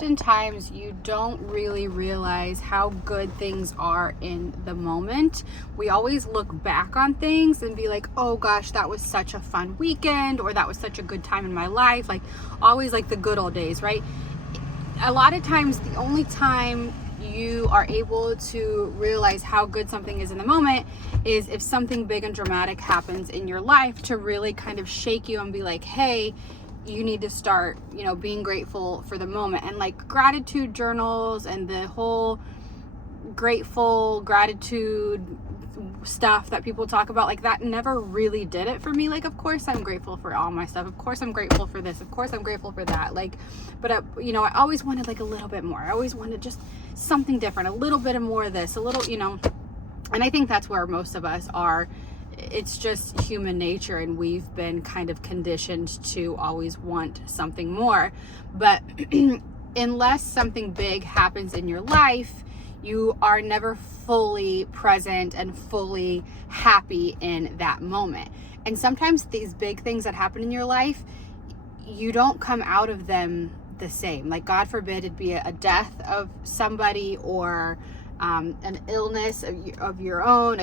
oftentimes you don't really realize how good things are in the moment. We always look back on things and be like, oh gosh, that was such a fun weekend, or that was such a good time in my life. Like always like the good old days, right? A lot of times the only time you are able to realize how good something is in the moment is if something big and dramatic happens in your life to really kind of shake you and be like, hey, you need to start, being grateful for the moment. And like gratitude journals and the whole gratitude stuff that people talk about, like that never really did it for me. Like, of course I'm grateful for all my stuff. Of course I'm grateful for this. Of course I'm grateful for that. Like, but I always wanted like a little bit more. I always wanted just something different, a little bit of more of this, a little, and I think that's where most of us are. It's just human nature, and we've been kind of conditioned to always want something more. But unless something big happens in your life, you are never fully present and fully happy in that moment. And sometimes these big things that happen in your life, you don't come out of them the same. Like, God forbid it be a death of somebody, or an illness of your own.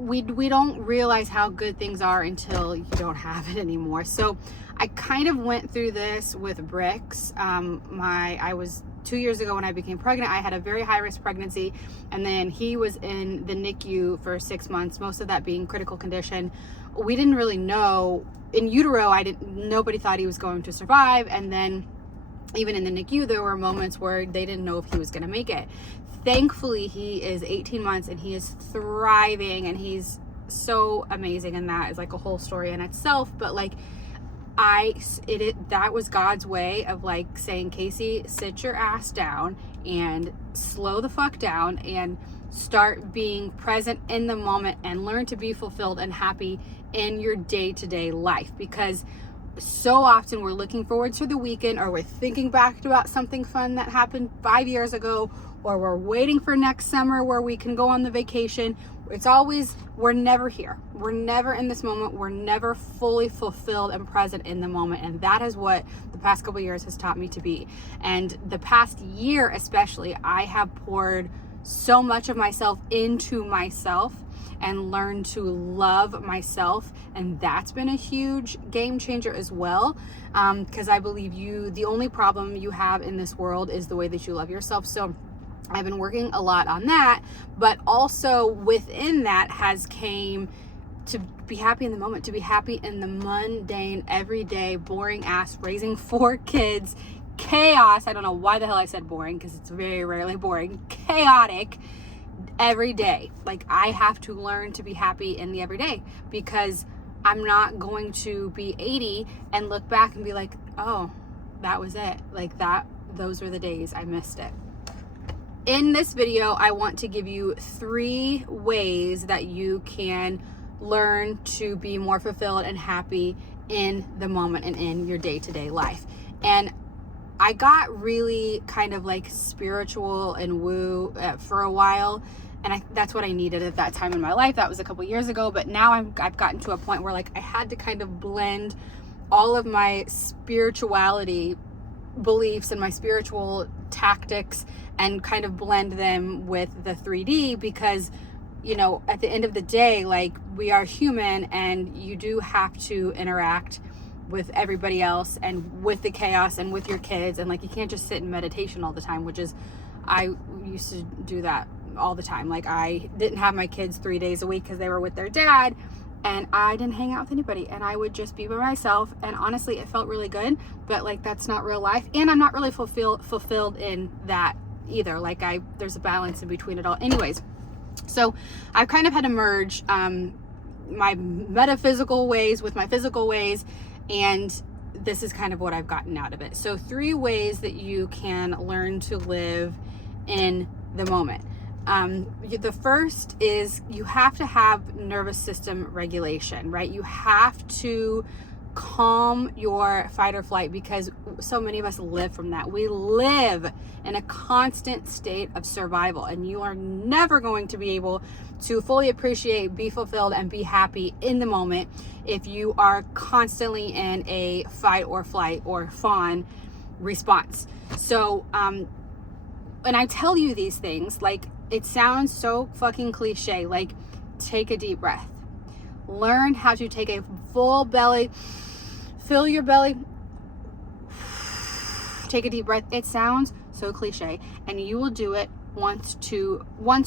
We don't realize how good things are until you don't have it anymore. So I kind of went through this with Bricks. I was 2 years ago when I became pregnant. I had a very high risk pregnancy, and then he was in the NICU for 6 months, most of that being critical condition. We didn't really know. In utero, nobody thought he was going to survive. And then even in the NICU, there were moments where they didn't know if he was going to make it. Thankfully, he is 18 months and he is thriving, and he's so amazing, and that is like a whole story in itself. But like, that was God's way of like saying, Casey, sit your ass down and slow the fuck down and start being present in the moment and learn to be fulfilled and happy in your day-to-day life. Because so often we're looking forward to the weekend, or we're thinking back about something fun that happened 5 years ago, or we're waiting for next summer where we can go on the vacation. We're never here. We're never in this moment. We're never fully fulfilled and present in the moment. And that is what the past couple of years has taught me to be. And the past year especially, I have poured so much of myself into myself and learned to love myself. And that's been a huge game changer as well. Because I believe the only problem you have in this world is the way that you love yourself. So I've been working a lot on that, but also within that has came to be happy in the moment, to be happy in the mundane, everyday, boring ass, raising 4 kids, chaos. I don't know why the hell I said boring, because it's very rarely boring, chaotic every day. Like, I have to learn to be happy in the everyday, because I'm not going to be 80 and look back and be like, oh, that was it. Like those were the days I missed it. In this video, I want to give you 3 ways that you can learn to be more fulfilled and happy in the moment and in your day-to-day life. And I got really kind of like spiritual and woo for a while, and that's what I needed at that time in my life. That was a couple years ago, but now I've gotten to a point where like I had to kind of blend all of my spirituality beliefs and my spiritual tactics and kind of blend them with the 3D, because at the end of the day, like, we are human, and you do have to interact with everybody else and with the chaos and with your kids, and like, you can't just sit in meditation all the time, which is, I used to do that all the time. Like, I didn't have my kids 3 days a week because they were with their dad, and I didn't hang out with anybody, and I would just be by myself. And honestly, it felt really good, but like, that's not real life, and I'm not really fulfilled in that either. Like, there's a balance in between it all. Anyways, so I've kind of had to merge my metaphysical ways with my physical ways, and this is kind of what I've gotten out of it. So 3 ways that you can learn to live in the moment. The first is you have to have nervous system regulation, right? You have to calm your fight or flight, because so many of us live from that. We live in a constant state of survival, and you are never going to be able to fully appreciate, be fulfilled, and be happy in the moment if you are constantly in a fight or flight or fawn response. So, and I tell you these things, like, it sounds so fucking cliche, like, take a deep breath. Learn how to take a full belly, fill your belly, take a deep breath. It sounds so cliche, and you will do it once,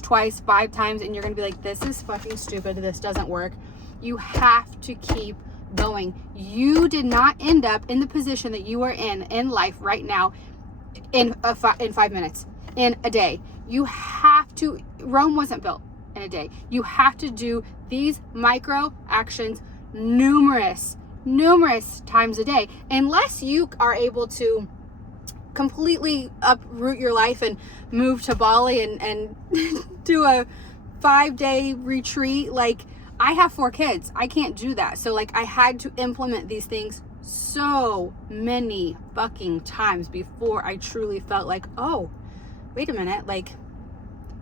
twice, 5 times, and you're gonna be like, this is fucking stupid, this doesn't work. You have to keep going. You did not end up in the position that you are in life right now in 5 minutes, in a day. You have to, Rome wasn't built in a day. You have to do these micro actions numerous times a day, unless you are able to completely uproot your life and move to Bali and do a 5-day retreat. Like, I have 4 kids. I can't do that. So like, I had to implement these things so many fucking times before I truly felt like, oh, wait a minute, like,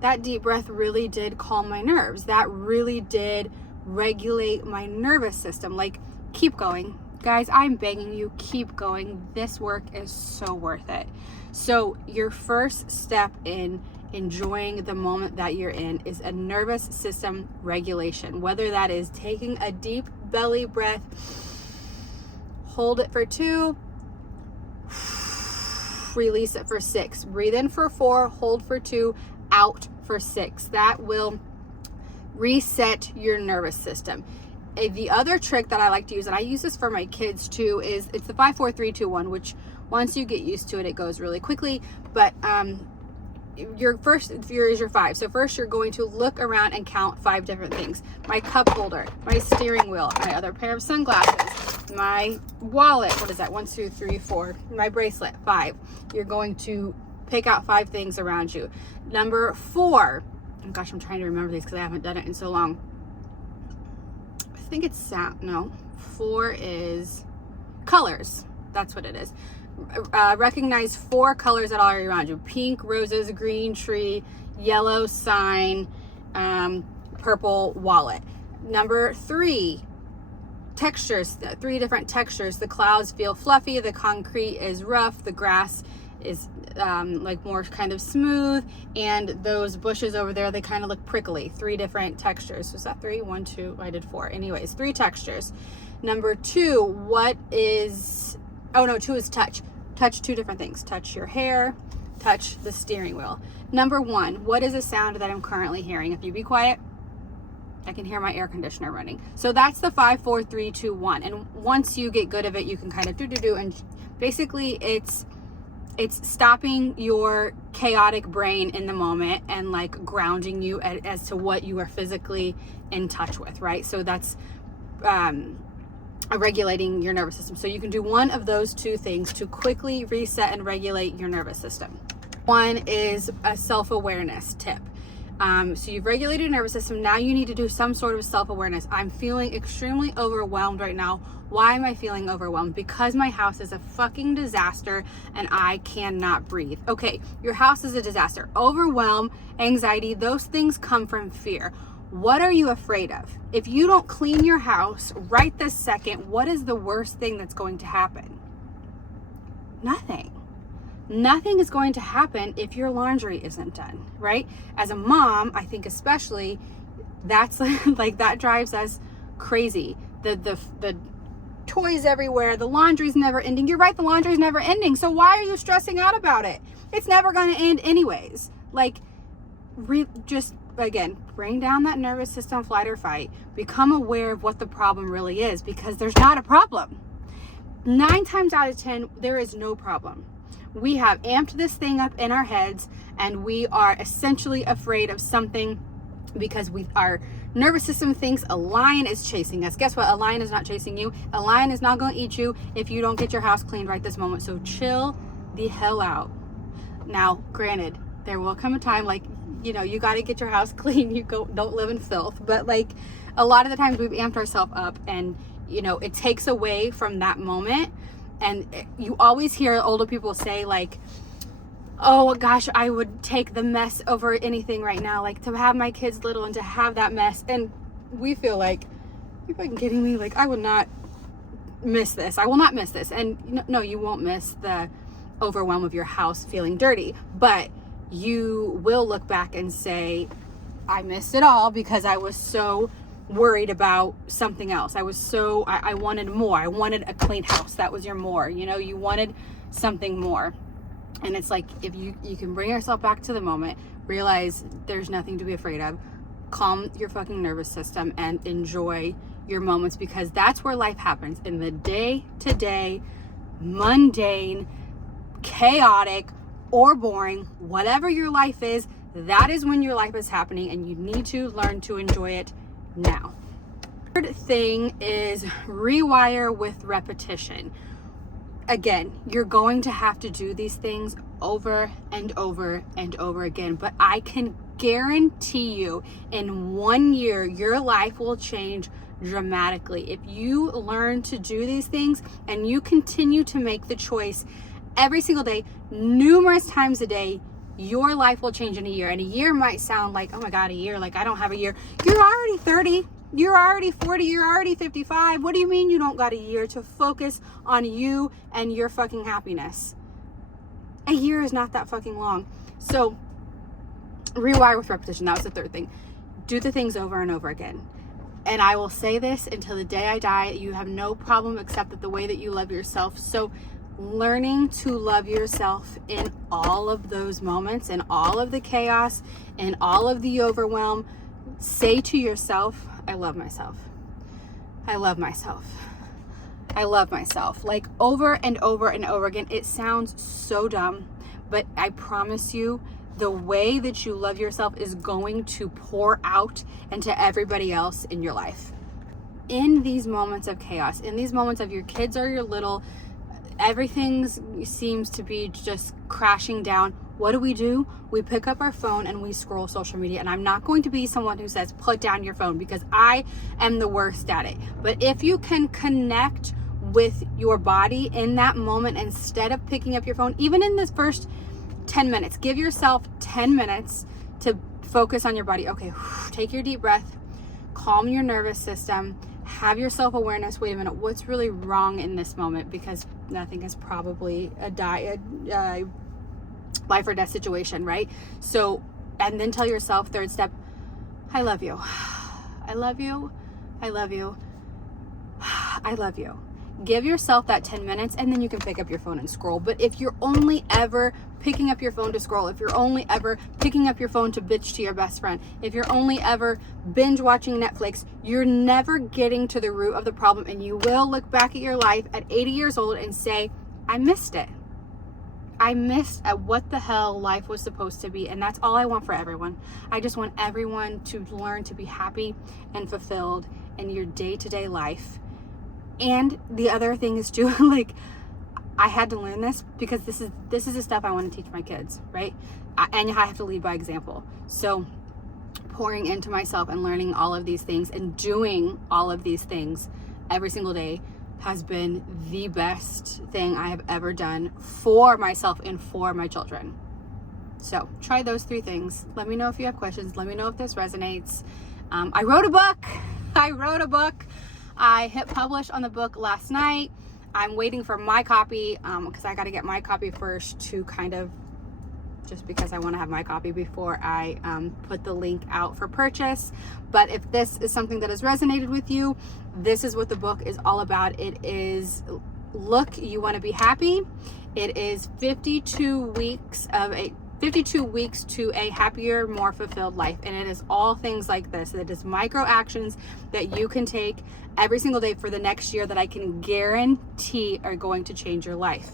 that deep breath really did calm my nerves. That really did regulate my nervous system. Like, keep going. Guys, I'm begging you, keep going. This work is so worth it. So your first step in enjoying the moment that you're in is a nervous system regulation. Whether that is taking a deep belly breath, hold it for 2, release it for 6. Breathe in for 4, hold for 2, out for 6. That will reset your nervous system. The other trick that I like to use, and I use this for my kids too, is it's the 5, 4, 3, 2, 1, which once you get used to it, it goes really quickly. But your 5. So first you're going to look around and count 5 different things. My cup holder, my steering wheel, my other pair of sunglasses, my wallet, what is that? 1, 2, 3, 4, my bracelet, 5. You're going to pick out 5 things around you. Number 4, oh gosh, I'm trying to remember these because I haven't done it in so long. I think it's sound. No, 4 is colors. That's what it is. Recognize 4 colors that are around you: pink, roses, green, tree, yellow, sign, purple, wallet. Number 3, textures. 3 different textures. The clouds feel fluffy, the concrete is rough, the grass is like more kind of smooth, and those bushes over there, they kind of look prickly. 3 different textures. Was that 3? 1, 2, I did 4. Anyways, 3 textures. Number 2, what is, oh no, 2 is touch. Touch 2 different things. Touch your hair, touch the steering wheel. Number 1, what is a sound that I'm currently hearing? If you be quiet, I can hear my air conditioner running. So that's the 5, 4, 3, 2, 1. And once you get good of it, you can kind of do, and basically it's stopping your chaotic brain in the moment and like grounding you as to what you are physically in touch with, right? So that's regulating your nervous system. So you can do one of those 2 things to quickly reset and regulate your nervous system. One is a self-awareness tip. So you've regulated your nervous system. Now you need to do some sort of self-awareness. I'm feeling extremely overwhelmed right now. Why am I feeling overwhelmed? Because my house is a fucking disaster and I cannot breathe. Okay, your house is a disaster. Overwhelm, anxiety, those things come from fear. What are you afraid of? If you don't clean your house right this second, what is the worst thing that's going to happen? Nothing. Nothing is going to happen if your laundry isn't done, right? As a mom, I think especially, that's like, that drives us crazy. The toys everywhere, the laundry's never ending. You're right, the laundry's never ending. So why are you stressing out about it? It's never going to end anyways. Like, just, again, bring down that nervous system, flight or fight. Become aware of what the problem really is, because there's not a problem. 9 times out of 10, there is no problem. We have amped this thing up in our heads, and we are essentially afraid of something because our nervous system thinks a lion is chasing us. Guess what? A lion is not chasing you. A lion is not going to eat you if you don't get your house cleaned right this moment. So chill the hell out. Now, granted, there will come a time, like, you know, you got to get your house clean. You don't live in filth. But like, a lot of the times we've amped ourselves up, and, you know, it takes away from that moment. And you always hear older people say, like, oh gosh, I would take the mess over anything right now, like to have my kids little and to have that mess. And we feel like, you're fucking kidding me? Like, I would not miss this. I will not miss this. And no, you won't miss the overwhelm of your house feeling dirty. But you will look back and say, I missed it all because I was so worried about something else. I wanted more. I wanted a clean house. That was your more. You wanted something more. And it's like, if you can bring yourself back to the moment, realize there's nothing to be afraid of, calm your fucking nervous system and enjoy your moments, because that's where life happens. In the day-to-day, mundane, chaotic, or boring, whatever your life is, that is when your life is happening, and you need to learn to enjoy it now. Third thing is rewire with repetition. Again, you're going to have to do these things over and over and over again, but I can guarantee you in 1 year, your life will change dramatically. If you learn to do these things and you continue to make the choice every single day, numerous times a day, your life will change in a year. And a year might sound like, oh my God, a year, like I don't have a year. You're already 30. You're already 40, you're already 55. What do you mean you don't got a year to focus on you and your fucking happiness? A year is not that fucking long. So rewire with repetition. That was the third thing. Do the things over and over again. And I will say this until the day I die, you have no problem except that the way that you love yourself. So learning to love yourself in all of those moments, in all of the chaos, in all of the overwhelm, say to yourself, I love myself. I love myself. I love myself. Like over and over and over again. It sounds so dumb, but I promise you, the way that you love yourself is going to pour out into everybody else in your life. In these moments of chaos, in these moments of your kids are your little, everything seems to be just crashing down. What do? We pick up our phone and we scroll social media. And I'm not going to be someone who says, put down your phone, because I am the worst at it. But if you can connect with your body in that moment, instead of picking up your phone, even in this first 10 minutes, give yourself 10 minutes to focus on your body. Okay, take your deep breath, calm your nervous system, have your self-awareness. Wait a minute, what's really wrong in this moment? Because nothing is probably a life or death situation, right? So, and then tell yourself, third step, I love you. I love you. I love you. I love you. Give yourself that 10 minutes and then you can pick up your phone and scroll. But if you're only ever picking up your phone to scroll, if you're only ever picking up your phone to bitch to your best friend, if you're only ever binge watching Netflix, you're never getting to the root of the problem, and you will look back at your life at 80 years old and say, I missed it. I missed at what the hell life was supposed to be. And that's all I want for everyone. I just want everyone to learn to be happy and fulfilled in your day-to-day life. And the other thing is too, like, I had to learn this because this is the stuff I want to teach my kids, right? And I have to lead by example. So pouring into myself and learning all of these things and doing all of these things every single day has been the best thing I have ever done for myself and for my children. So try those 3 things. Let me know if you have questions. Let me know if this resonates. I wrote a book. I hit publish on the book last night. I'm waiting for my copy because I got to get my copy first, to kind of, just because I want to have my copy before I put the link out for purchase. But if this is something that has resonated with you, this is what the book is all about. It is, look, you want to be happy. It is 52 weeks to a happier, more fulfilled life. And it is all things like this. It is micro actions that you can take every single day for the next year that I can guarantee are going to change your life.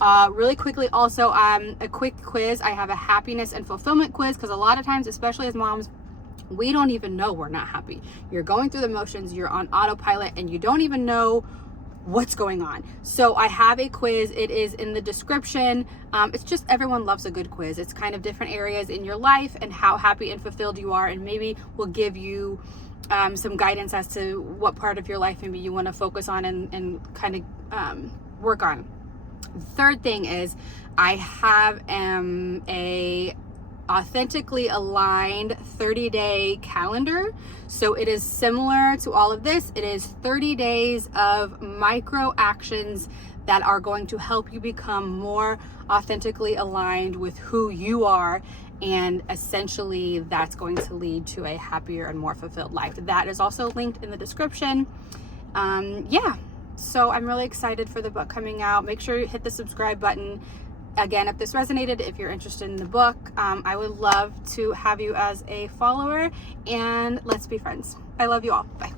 Really quickly, also, a quick quiz. I have a happiness and fulfillment quiz, because a lot of times, especially as moms, we don't even know we're not happy. You're going through the motions, you're on autopilot, and you don't even know what's going on. So I have a quiz. It is in the description. It's just, everyone loves a good quiz. It's kind of different areas in your life and how happy and fulfilled you are, and maybe will give you some guidance as to what part of your life maybe you want to focus on and kind of work on. Third thing is, I have a authentically aligned 30-day calendar. So it is similar to all of this. It is 30 days of micro actions that are going to help you become more authentically aligned with who you are. And essentially that's going to lead to a happier and more fulfilled life. That is also linked in the description. Yeah, so I'm really excited for the book coming out. Make sure you hit the subscribe button. Again, if this resonated, if you're interested in the book, I would love to have you as a follower, and let's be friends. I love you all. Bye.